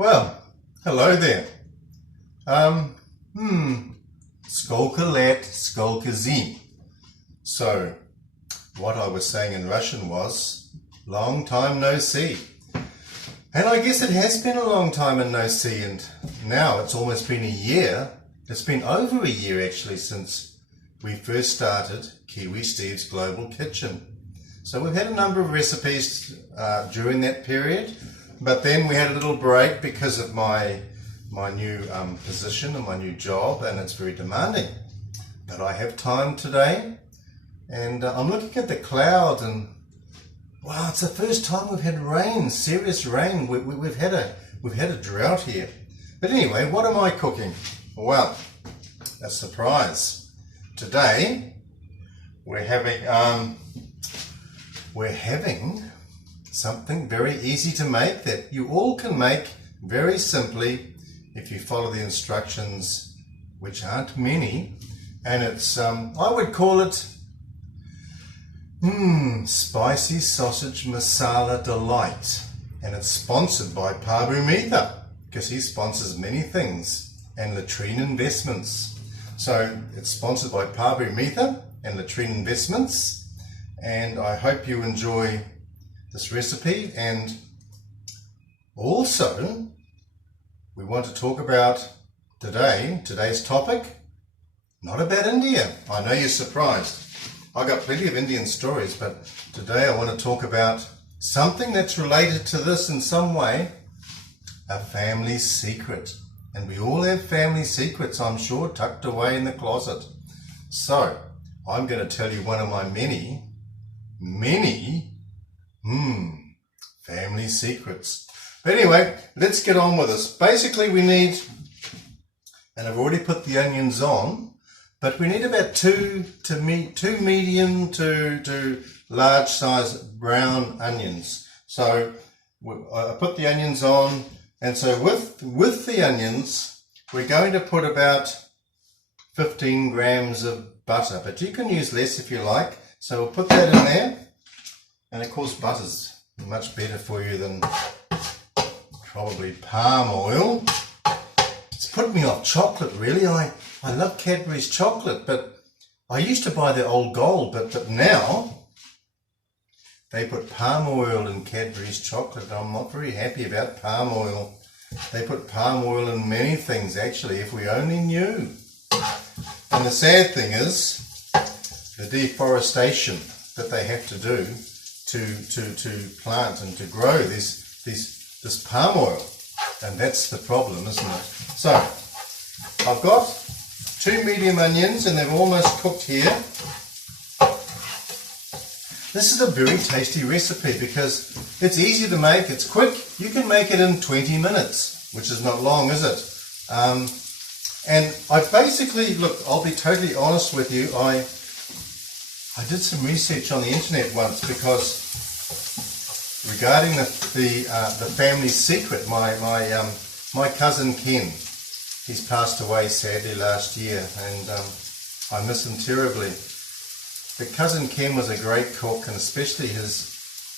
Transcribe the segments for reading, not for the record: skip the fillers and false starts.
Well, hello there. Skolka let, skolka zim. So, what I was saying in Russian was, long time no see. And I guess it has been a long time and no see, and now it's almost been a year. It's been over a year actually since we first started Kiwi Steve's Global Kitchen. So we've had a number of recipes during that period, but then we had a little break because of my new position and my new job, and it's very demanding. But I have time today, and I'm looking at the cloud, and wow, it's the first time we've had rain, serious rain. We've had a drought here. But anyway, what am I cooking? Well, a surprise. Today we're having something very easy to make that you all can make very simply if you follow the instructions, which aren't many. And it's I would call it spicy sausage masala delight, and it's sponsored by Pabu Mitha, because he sponsors many things, and Latrine Investments. So it's sponsored by Pabu Mitha and Latrine Investments, and I hope you enjoy this recipe. And also we want to talk about today's topic, not about India. I know you're surprised. I got plenty of Indian stories, but today I want to talk about something that's related to this in some way, a family secret. And we all have family secrets, I'm sure, tucked away in the closet. So I'm going to tell you one of my many family secrets. But anyway, let's get on with this. Basically we need, and I've already put the onions on, but we need about two medium to large size brown onions. So I put the onions on, and so with the onions, we're going to put about 15 grams of butter, but you can use less if you like. So we'll put that in there, and of course butter's much better for you than probably palm oil. It's put me off chocolate, really. I love Cadbury's chocolate, but I used to buy the Old Gold, but now they put palm oil in Cadbury's chocolate, and I'm not very happy about palm oil. They put palm oil in many things, actually, if we only knew. And the sad thing is the deforestation that they have to do to plant and to grow this palm oil, and that's the problem, isn't it? So I've got 2 medium onions, and they've almost cooked here. This is a very tasty recipe because it's easy to make, it's quick. You can make it in 20 minutes, which is not long, is it? And I basically, look, I'll be totally honest with you, I did some research on the internet once, because regarding the family secret, my cousin Ken, he's passed away sadly last year, and I miss him terribly. But cousin Ken was a great cook, and especially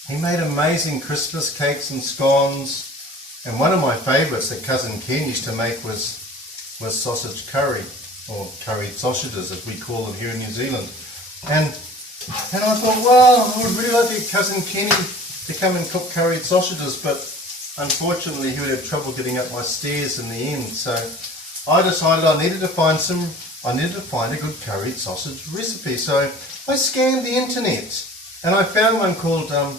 he made amazing Christmas cakes and scones. And one of my favourites that cousin Ken used to make was sausage curry, or curried sausages as we call them here in New Zealand. And I thought, well, I would really like to get cousin Kenny to come and cook curried sausages, but unfortunately he would have trouble getting up my stairs in the end. So I decided I needed to find a good curried sausage recipe. So I scanned the internet, and I found one called I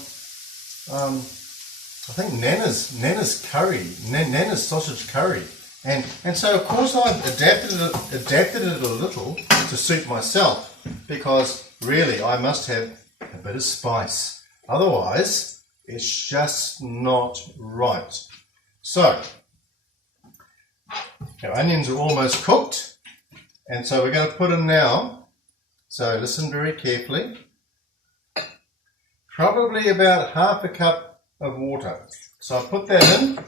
think Nana's curry, Nana's sausage curry, and so of course I've adapted it a little to suit myself, because really I must have a bit of spice, otherwise it's just not right. So our onions are almost cooked, and so we're going to put in now. So listen very carefully. Probably about half a cup of water. So I put that in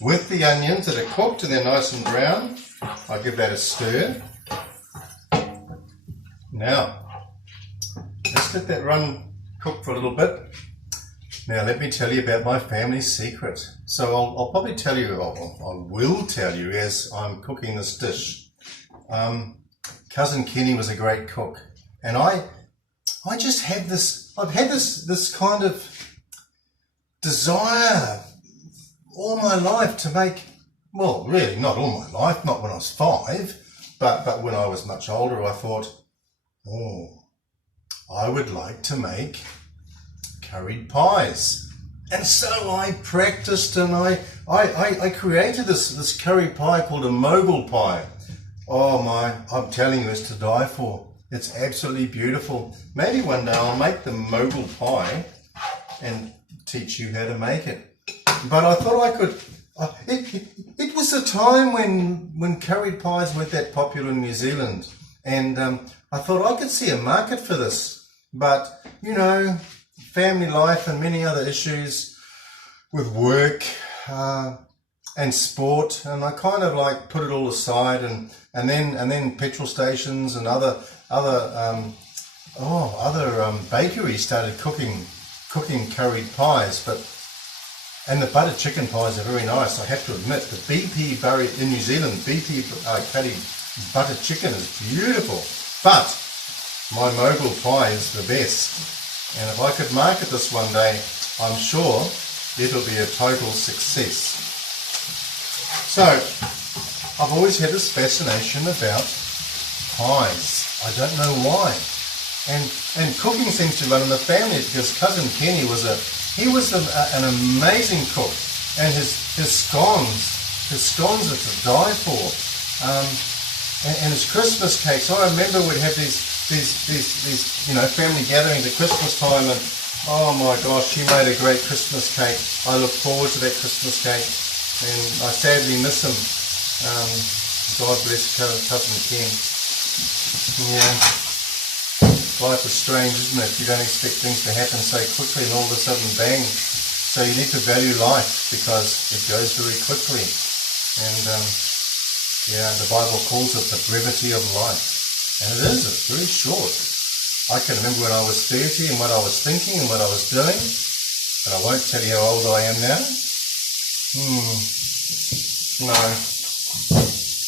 with the onions that are cooked and they're nice and brown. I give that a stir. Now, let's let that run cook for a little bit. Now let me tell you about my family secret. So I'll probably tell you, I will tell you as I'm cooking this dish. Cousin Kenny was a great cook, and I just had this, I've had this kind of desire all my life to make, well, really not all my life, not when I was 5, but when I was much older, I thought, oh, I would like to make curried pies. And so I practiced, and I created this curry pie called a mogul pie. Oh my, I'm telling you, it's to die for. It's absolutely beautiful. Maybe one day I'll make the mogul pie and teach you how to make it. But I thought I could, it was a time when curried pies weren't that popular in New Zealand. And I thought I could see a market for this. But, you know, family life and many other issues with work and sport, and I kind of like put it all aside, and then petrol stations and other bakeries started cooking curried pies, and the buttered chicken pies are very nice. I have to admit, the BP in New Zealand, BP curry buttered chicken is beautiful, but my mogul pie is the best. And if I could market this one day, I'm sure it'll be a total success. So, I've always had this fascination about pies. I don't know why. And cooking seems to run in the family, because Cousin Kenny was an amazing cook. And his scones are to die for. And his Christmas cakes. I remember we'd have these family gatherings at Christmas time, and oh my gosh, she made a great Christmas cake. I look forward to that Christmas cake, and I sadly miss him. God bless Cousin Ken. Yeah, life is strange, isn't it? You don't expect things to happen so quickly, and all of a sudden, bang. So you need to value life, because it goes very quickly. And the Bible calls it the brevity of life. And it's very short. I can remember when I was 30 and what I was thinking and what I was doing, but I won't tell you how old I am now. No.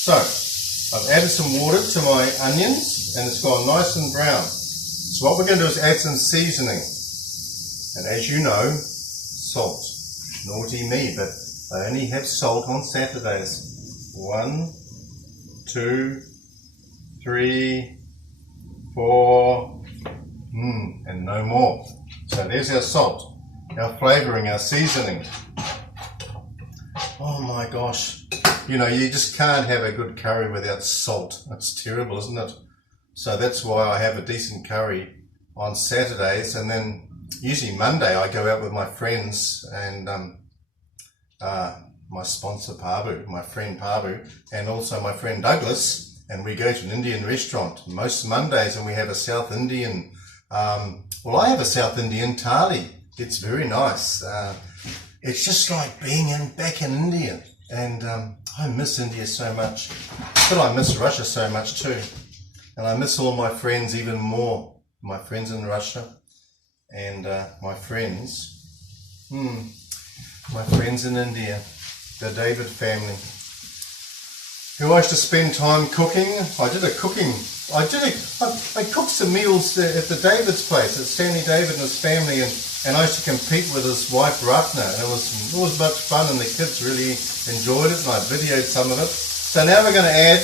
So, I've added some water to my onions, and it's gone nice and brown. So what we're going to do is add some seasoning. And as you know, salt. Naughty me, but I only have salt on Saturdays. 1, 2, 3, 4, and no more. So there's our salt, our flavouring, our seasoning. Oh my gosh. You know, you just can't have a good curry without salt. That's terrible, isn't it? So that's why I have a decent curry on Saturdays, and then usually Monday I go out with my friends and my sponsor Pabu, my friend Pabu, and also my friend Douglas. And we go to an Indian restaurant most Mondays, and we have a South Indian, I have a South Indian thali. It's very nice. It's just like being back in India. And I miss India so much. But I miss Russia so much too. And I miss all my friends even more. My friends in Russia and my friends in India, the David family, who I used to spend time cooking. I cooked some meals at the David's place, at Stanley David and his family, and I used to compete with his wife Ratna, and it was much fun, and the kids really enjoyed it, and I videoed some of it. So now we're going to add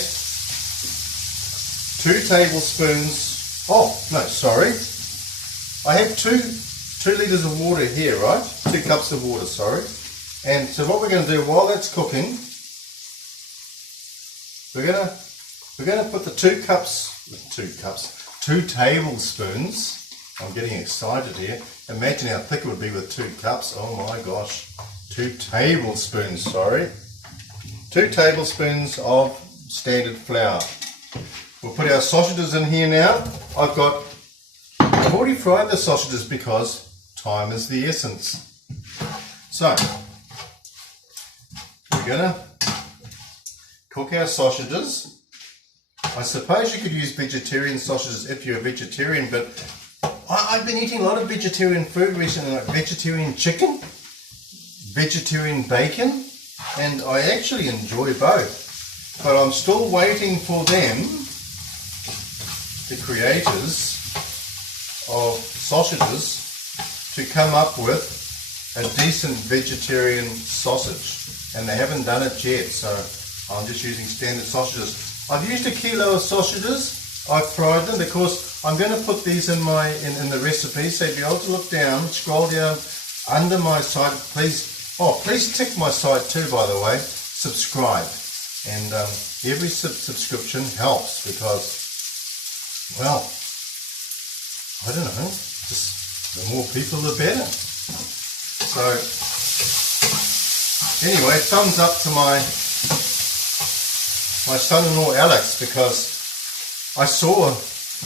2 tablespoons. Oh no, sorry. I have 2 litres of water here, right? 2 cups of water, sorry. And so what we're going to do while that's cooking, we're gonna put the 2 tablespoons. I'm getting excited here. Imagine how thick it would be with 2 cups. Oh my gosh. 2 tablespoons, sorry. 2 tablespoons of standard flour. We'll put our sausages in here now. I've already fried the sausages because time is the essence. So, we're gonna cook our sausages. I suppose you could use vegetarian sausages if you're a vegetarian, but I've been eating a lot of vegetarian food recently, like vegetarian chicken, vegetarian bacon, and I actually enjoy both. But I'm still waiting for them, the creators of sausages, to come up with a decent vegetarian sausage, and they haven't done it yet, so I'm just using standard sausages. I've used 1 kilo of sausages. I've fried them because I'm going to put these in the recipe, so if you're able to look down, scroll down under my site, please tick my site too, by the way, subscribe, and every subscription helps because, well, I don't know, just the more people the better. So anyway, thumbs up to my son-in-law Alex, because I saw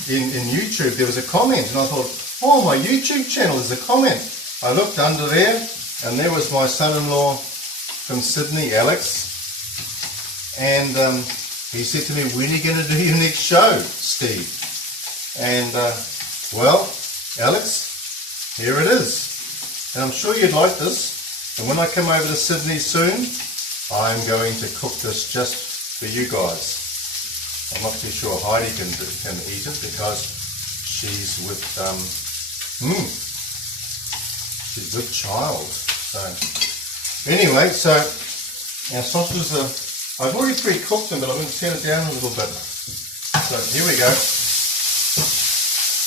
in YouTube there was a comment and I thought, oh, my YouTube channel is a comment. I looked under there and there was my son-in-law from Sydney, Alex, and he said to me, when are you going to do your next show, Steve? And well, Alex, here it is, and I'm sure you'd like this, and when I come over to Sydney soon, I'm going to cook this just for you guys. I'm not too sure Heidi can eat it because she's with she's with child. So anyway, so our sausages are, I've already pre-cooked them, but I'm going to turn it down a little bit. So here we go.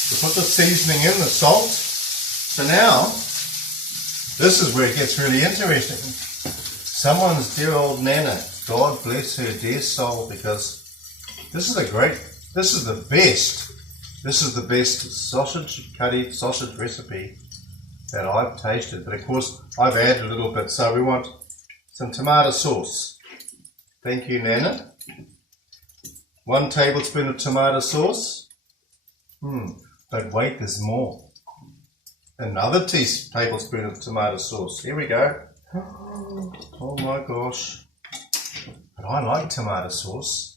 We put the seasoning in, the salt. So now this is where it gets really interesting. Someone's dear old Nana, God bless her dear soul, because this is the best sausage recipe that I've tasted. But of course, I've added a little bit. So we want some tomato sauce. Thank you, Nana. 1 tablespoon of tomato sauce. But wait, there's more. Another tablespoon of tomato sauce. Here we go. Oh my gosh. But I like tomato sauce.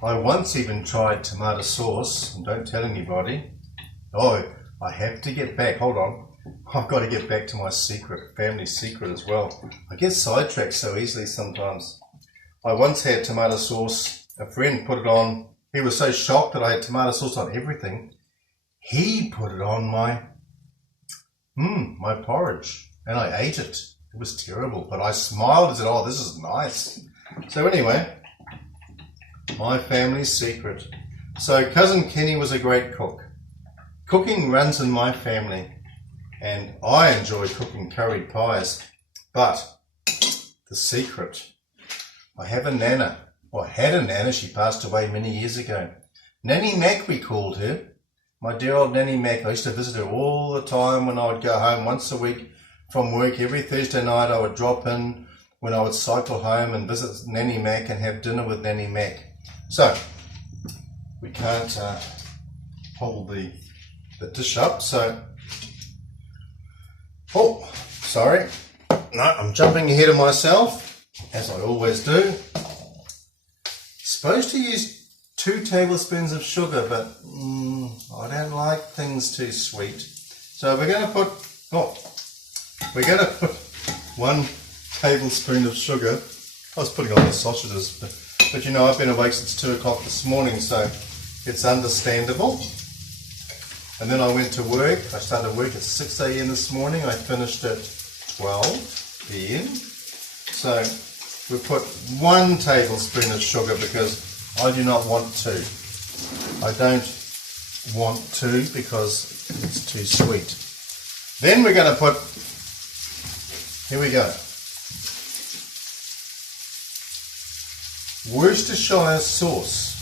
I once even tried tomato sauce, and don't tell anybody. Oh, I have to get back, hold on. I've got to get back to my family secret as well. I get sidetracked so easily sometimes. I once had tomato sauce, a friend put it on, he was so shocked that I had tomato sauce on everything. He put it on my porridge, and I ate it. It was terrible, but I smiled and said, oh, this is nice. So anyway, my family's secret. So Cousin Kenny was a great cook. Cooking runs in my family, and I enjoy cooking curried pies. But the secret, I have a Nana, or had a Nana, she passed away many years ago. Nanny Mac, we called her. My dear old Nanny Mac. I used to visit her all the time when I would go home once a week from work. Every Thursday night I would drop in when I would cycle home and visit Nanny Mac and have dinner with Nanny Mac. So, we can't hold the dish up, so, oh, sorry, no, I'm jumping ahead of myself, as I always do. Supposed to use 2 tablespoons of sugar, but I don't like things too sweet. So we're going to put, 1 tablespoon of sugar. I was putting on the sausages, but you know, I've been awake since 2 o'clock this morning, so it's understandable. And then I went to work. I started work at 6 a.m. this morning. I finished at 12 p.m. So we put 1 tablespoon of sugar because I do not want 2. I don't want 2 because it's too sweet. Then we're going to put, here we go, Worcestershire sauce.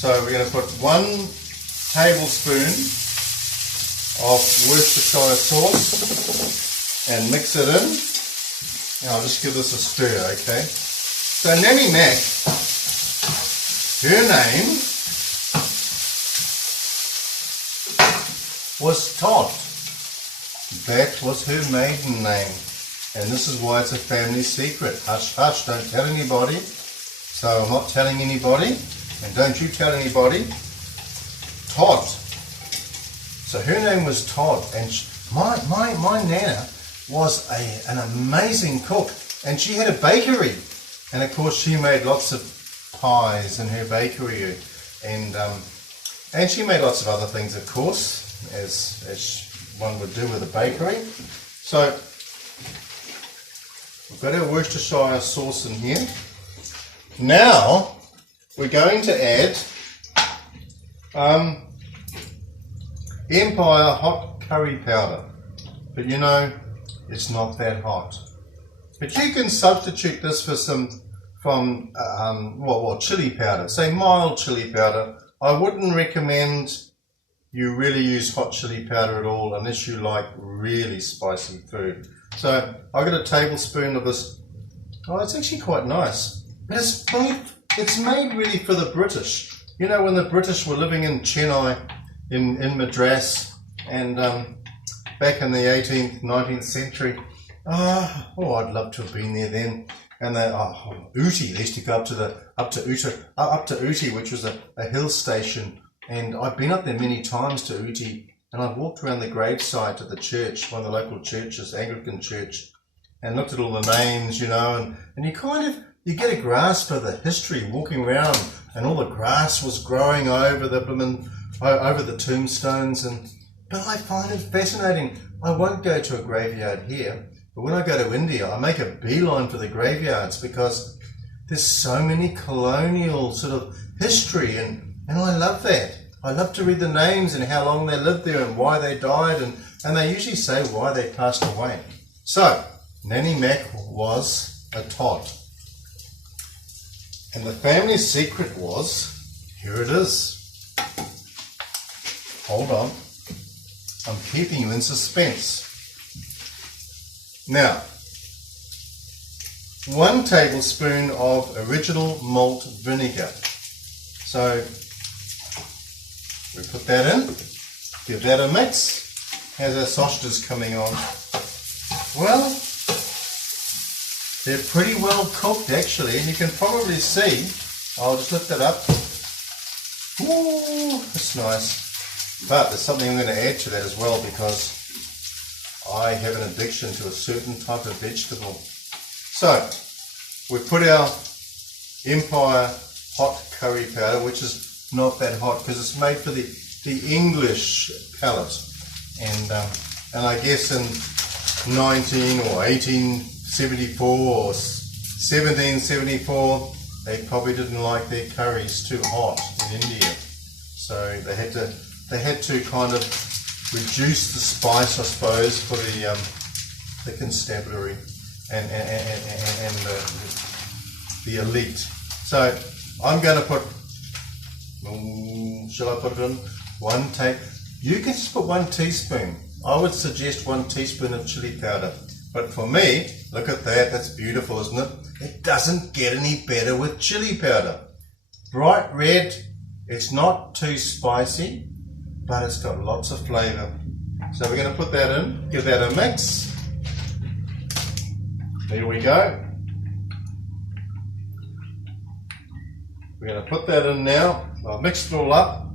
So we're going to put 1 tablespoon of Worcestershire sauce and mix it in. And I'll just give this a stir, okay? So Nanny Mac, her name was Todd. That was her maiden name. And this is why it's a family secret. Hush, hush, don't tell anybody. So I'm not telling anybody, and don't you tell anybody. Todd So her name was Todd, and my nana was an amazing cook, and she had a bakery, and of course she made lots of pies in her bakery, and she made lots of other things, of course, as one would do with a bakery. So we've got our Worcestershire sauce in here. Now we're going to add Empire hot curry powder, but you know it's not that hot. But you can substitute this for chili powder, say mild chili powder. I wouldn't recommend you really use hot chili powder at all unless you like really spicy food. So I got a tablespoon of this. Oh, it's actually quite nice, but it's made really for the British. You know, when the British were living in Chennai, in Madras, and back in the 18th, 19th century. I'd love to have been there then. And Ooty, they used to go up to Ooty, which was a hill station. And I've been up there many times to Ooty, and I've walked around the gravesite at the church, one of the local churches, Anglican church, and looked at all the names, you know, and you get a grasp of the history walking around, and all the grass was growing over the tombstones, but I find it fascinating. I won't go to a graveyard here, but when I go to India, I make a beeline for the graveyards because there's so many colonial sort of history, and I love that. I love to read the names and how long they lived there and why they died, and they usually say why they passed away. So, Nanny Mac was a Todd. And the family secret was, here it is. Hold on. I'm keeping you in suspense. Now, 1 tablespoon of original malt vinegar. So, we put that in, give that a mix. How's our sausages coming on? Well, they're pretty well cooked actually, and you can probably see, I'll just lift it up. Ooh, that's nice. But there's something I'm going to add to that as well because I have an addiction to a certain type of vegetable. So, we put our Empire hot curry powder, which is not that hot because it's made for the English palate. And I guess in 19 or 1874 or 1774, they probably didn't like their curries too hot in India. So they had to kind of reduce the spice, I suppose, for the constabulary and the elite. So I'm going to put, shall I put it in? You can just put 1 teaspoon. I would suggest 1 teaspoon of chili powder. But for me, look at that, that's beautiful, isn't it? It doesn't get any better with chili powder. Bright red, it's not too spicy, but it's got lots of flavour. So we're going to put that in, give that a mix. There we go. We're going to put that in now. I've mixed it all up.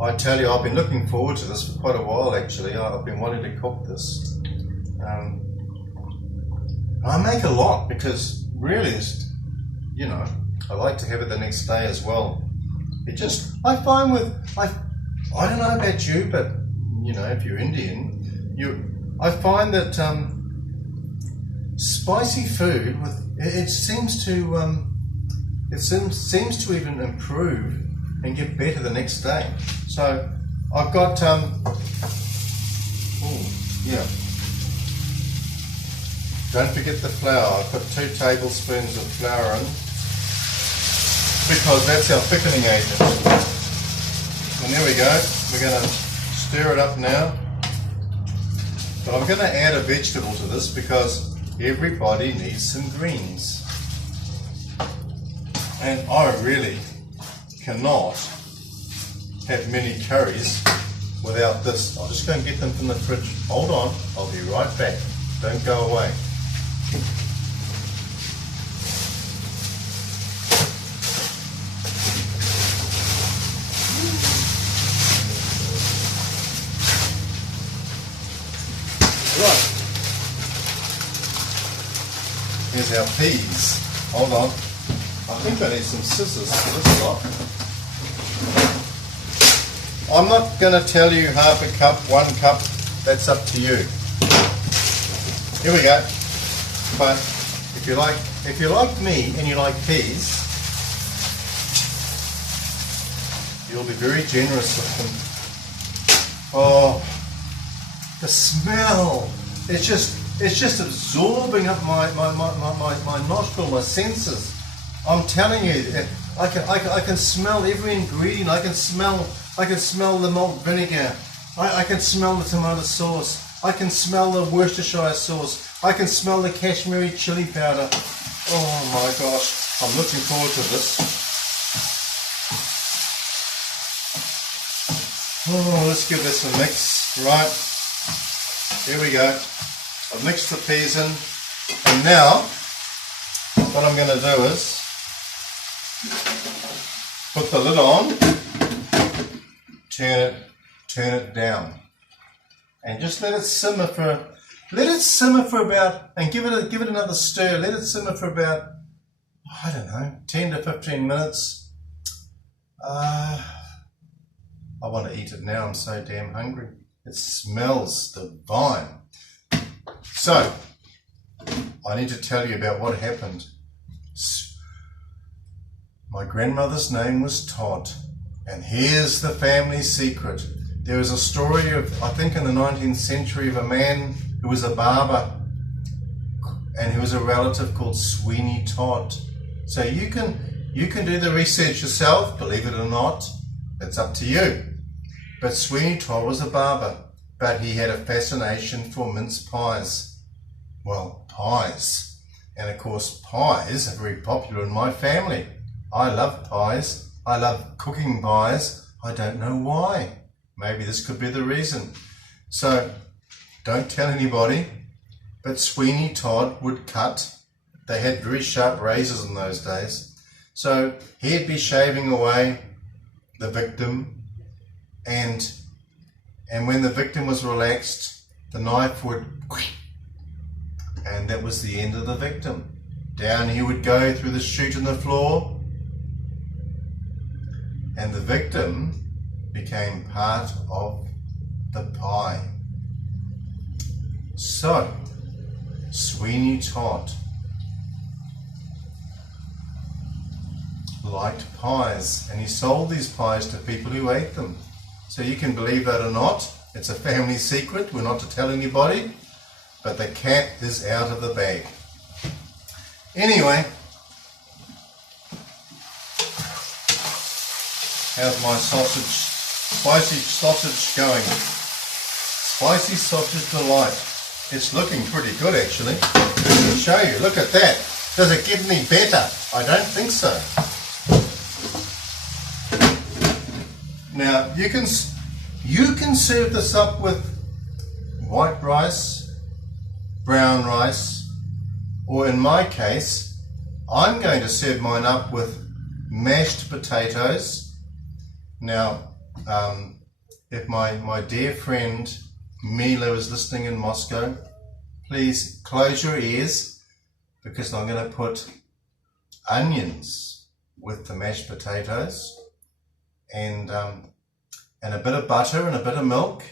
I tell you, I've been looking forward to this for quite a while actually. I've been wanting to cook this. I make a lot because really, you know, I like to have it the next day as well. I find I don't know about you, but you know, if you're Indian, I find that spicy food seems to even improve and get better the next day. So I've got don't forget the flour. I put 2 tablespoons of flour in because that's our thickening agent. And there we go. We're going to stir it up now. But I'm going to add a vegetable to this because everybody needs some greens. And I really cannot have many curries without this. I'll just go and get them from the fridge. Hold on, I'll be right back. Don't go away. Right. Here's our peas. Hold on. I think I need some scissors for this lot. I'm not going to tell you half a cup, 1 cup. That's up to you. Here we go. But if you like me and you like peas, you'll be very generous with them. Oh, the smell! It's just absorbing up my nostril, my senses. I'm telling you, I can smell every ingredient. I can smell the malt vinegar. I can smell the tomato sauce. I can smell the Worcestershire sauce. I can smell the Kashmiri chili powder. Oh my gosh, I'm looking forward to this. Oh, let's give this a mix. Right, here we go. I've mixed the peas in, and now what I'm going to do is put the lid on, turn it down, and just let it simmer for about, and give it another stir. Let it simmer for about, I don't know, 10 to 15 minutes. I want to eat it now. I'm so damn hungry. It smells divine. So, I need to tell you about what happened. My grandmother's name was Todd, and here's the family secret. There was a story of, I think in the 19th century, of a man who was a barber, and he was a relative called Sweeney Todd. So you can do the research yourself, believe it or not, it's up to you. But Sweeney Todd was a barber, but he had a fascination for mince pies. Well, pies. And of course, pies are very popular in my family. I love pies. I love cooking pies. I don't know why. Maybe this could be the reason. So, don't tell anybody, but Sweeney Todd would cut. They had very sharp razors in those days. So, he'd be shaving away the victim, and when the victim was relaxed, the knife would, and that was the end of the victim. Down he would go through the chute in the floor, and the victim became part of the pie. So, Sweeney Todd liked pies, and he sold these pies to people who ate them. So you can believe that or not, it's a family secret, we're not to tell anybody, but the cat is out of the bag. Anyway, how's my spicy sausage going? Spicy sausage delight. It's looking pretty good actually. Let me show you, look at that. Does it get any better? I don't think so. Now you can serve this up with white rice, brown rice, or in my case, I'm going to serve mine up with mashed potatoes. Now, if my dear friend Mila is listening in Moscow, please close your ears, because I'm going to put onions with the mashed potatoes, and a bit of butter and a bit of milk,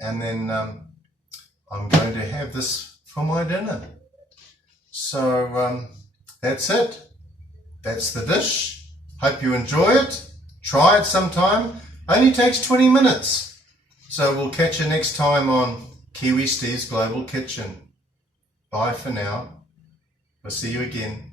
and then I'm going to have this for my dinner. So that's it. That's the dish. Hope you enjoy it. Try it sometime. Only takes 20 minutes. So we'll catch you next time on Kiwi Steve's Global Kitchen. Bye for now. We'll see you again.